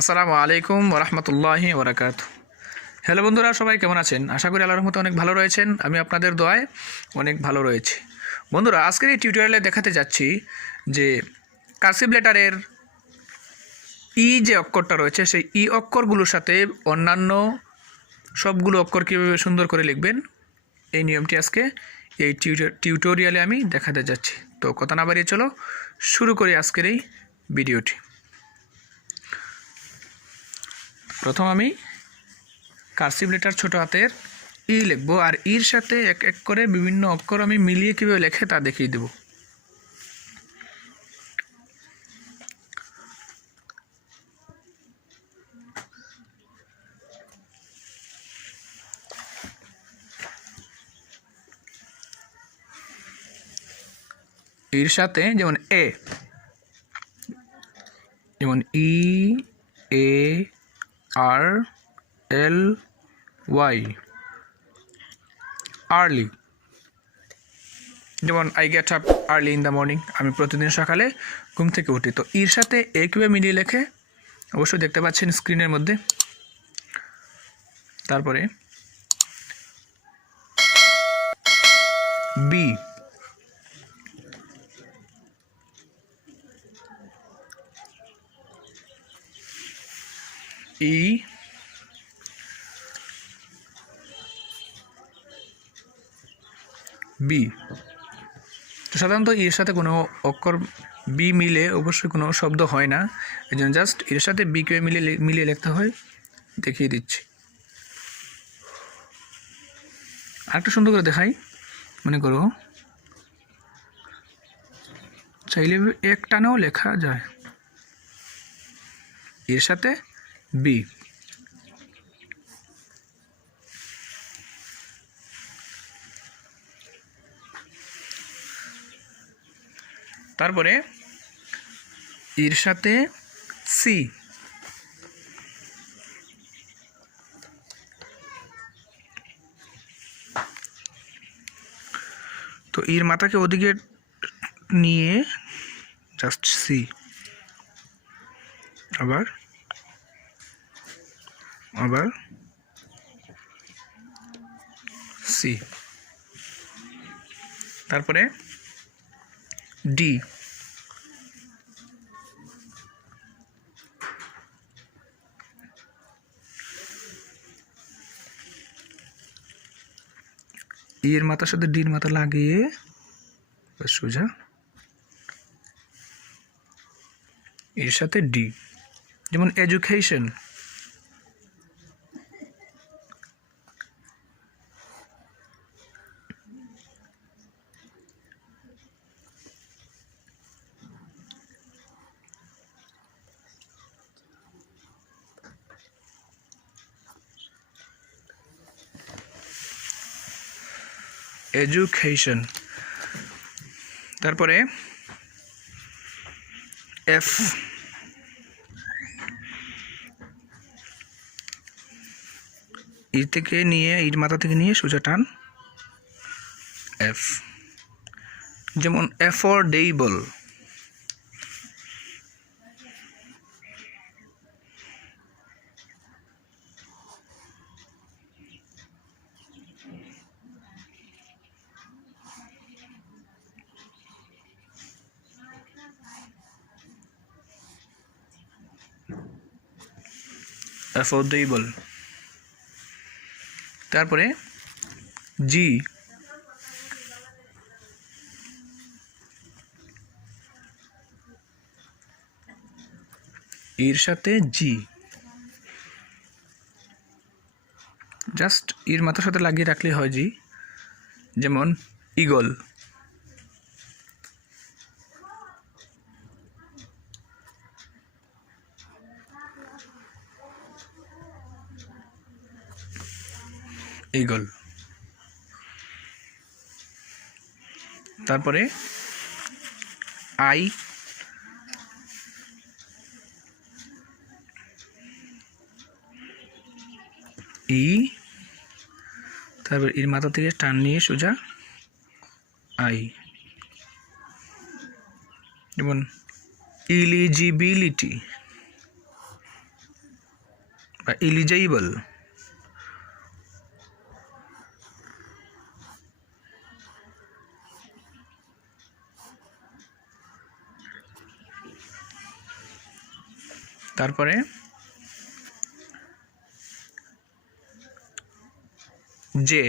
আসসালামু আলাইকুম ওরহমতুল্লাহি ওবরাকাত। হ্যালো বন্ধুরা, সবাই কেমন আছেন? আশা করি আল্লাহর রহমতে অনেক ভালো রয়েছেন। আমি আপনাদের দোয়ায় অনেক ভালো রয়েছি। বন্ধুরা, আজকের এই টিউটোরিয়ালে দেখাতে যাচ্ছি যে কার্সিভ লেটারের যে অক্ষরটা রয়েছে সেই অক্ষরগুলোর সাথে অন্যান্য সবগুলো অক্ষর কীভাবে সুন্দর করে লিখবেন, এই নিয়মটি আজকে এই টিউটোরিয়ালে আমি দেখাতে যাচ্ছি। তো কথা না বাড়িয়ে চলো শুরু করি আজকের এই ভিডিওটি। প্রথম আমি কার্সিভ লেটার ছোট হাতের লিখবো, আর এর সাথে এক এক করে বিভিন্ন অক্ষর আমি মিলিয়ে কীভাবে লেখে তা দেখিয়ে দেব। এর সাথে যেমন যেমন EARLY, আর্লি। যেমন I get up early in the morning, আমি প্রতিদিন সকালে ঘুম থেকে উঠি। তো এর সাথে কীভাবে মিলিয়ে লেখে অবশ্যই দেখতে পাচ্ছেন স্ক্রিনের মধ্যে। তারপরে বি, বি। তো সাধারণত এর সাথে কোনো অক্ষর বি মিলে অবশ্যই কোনো শব্দ হয় না, এই জন্য জাস্ট এর সাথে বিকে মিলিয়ে লিখতে হয়, দেখিয়ে দিচ্ছি। আরেকটা সুন্দর করে দেখাই। মনে করো চাইলে এক টানেও লেখা যায় এর সাথে বি। তারপরে এর সাথে সি, তো এর মাথাকে ওদিকে নিয়ে জাস্ট সি, আবার সি। তারপরে ডি, এর মাথার সাথে ডির মাথা লাগিয়ে সোজা এর সাথে ডি। যেমন এডুকেশন, এডুকেশন। তারপরে এফ, এর মাথা থেকে নিয়ে সোজা টান এফ। যেমন অ্যাফোর্ডেবল, অ্যাফোর্ডেবল। তারপরে জি, এর সাথে জি, জাস্ট এর মাথার সাথে লাগিয়ে রাখলে হয় জি। যেমন ইগল, ইগল। তারপরে আই, তারপর এর মাথা থেকে টান নিয়ে সোজা আই। যেমন ইলিজিবিলিটি, বা এলিজিবল। তারপরে যে,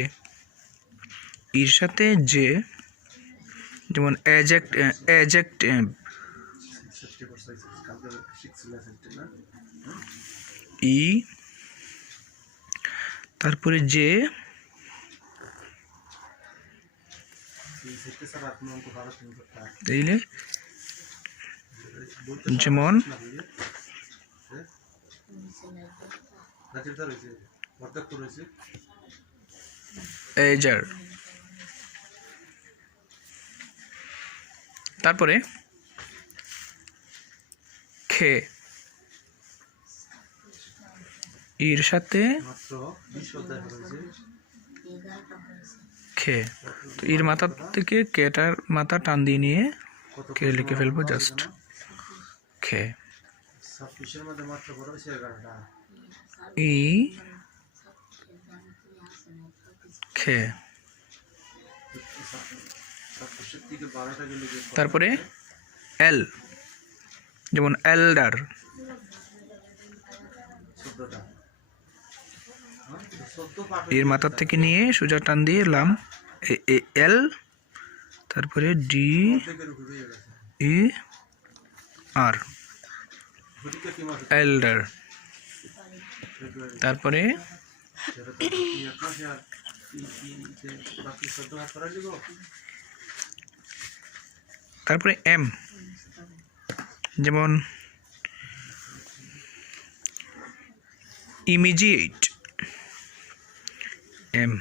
এর সাথে যে, যেমন অ্যাডজেক্টিভ, ই, তারপরে যে, যেমন এজার। তারপরে খে, এর সাথে খে, তো এর মাথা থেকে কেটার মাথা টান দিয়ে নিয়ে কে লিখে ফেলবো, জাস্ট খে। ই খে। তারপরে এল, যেমন এল্ডার, এর মাথার থেকে নিয়ে সোজা টান দিয়ে লাম এল, তারপরে ডি ই আর, এল্ডার। তারপরে এম, যেমন ইমিডিয়েট, এম।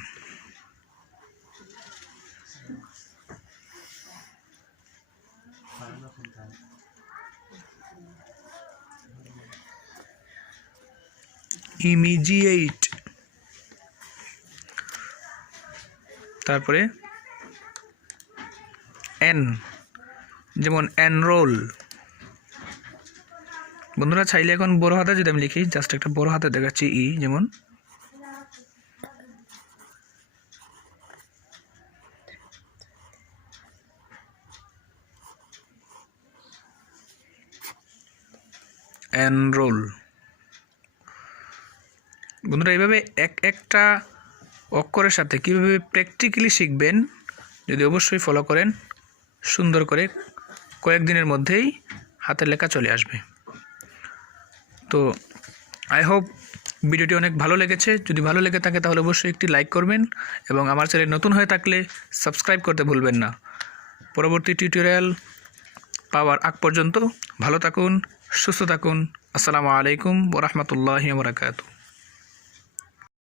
ইমিডিয়েট। তারপরে এন, যেমন এনরোল। বন্ধুরা চাইলে এখন বড় হাতে যদি আমি লিখি, জাস্ট একটা বড় হাতে দেখাচ্ছি, ই, যেমন এনরোল। বন্ধুরা এইভাবে একটা অক্ষরের সাথে কীভাবে প্র্যাকটিক্যালি শিখবেন যদি অবশ্যই ফলো করেন, সুন্দর করে কয়েকদিনের মধ্যেই হাতের লেখা চলে আসবে। তো আই হোপ ভিডিওটি অনেক ভালো লেগেছে। যদি ভালো লেগে থাকে তাহলে অবশ্যই একটি লাইক করবেন এবং আমার চ্যানেল নতুন হয়ে থাকলে সাবস্ক্রাইব করতে ভুলবেন না। পরবর্তী টিউটোরিয়াল পাওয়ার আগ পর্যন্ত ভালো থাকুন, সুস্থ থাকুন। আসসালামু আলাইকুম ওয়া রাহমাতুল্লাহি ওয়া বারাকাতুহু।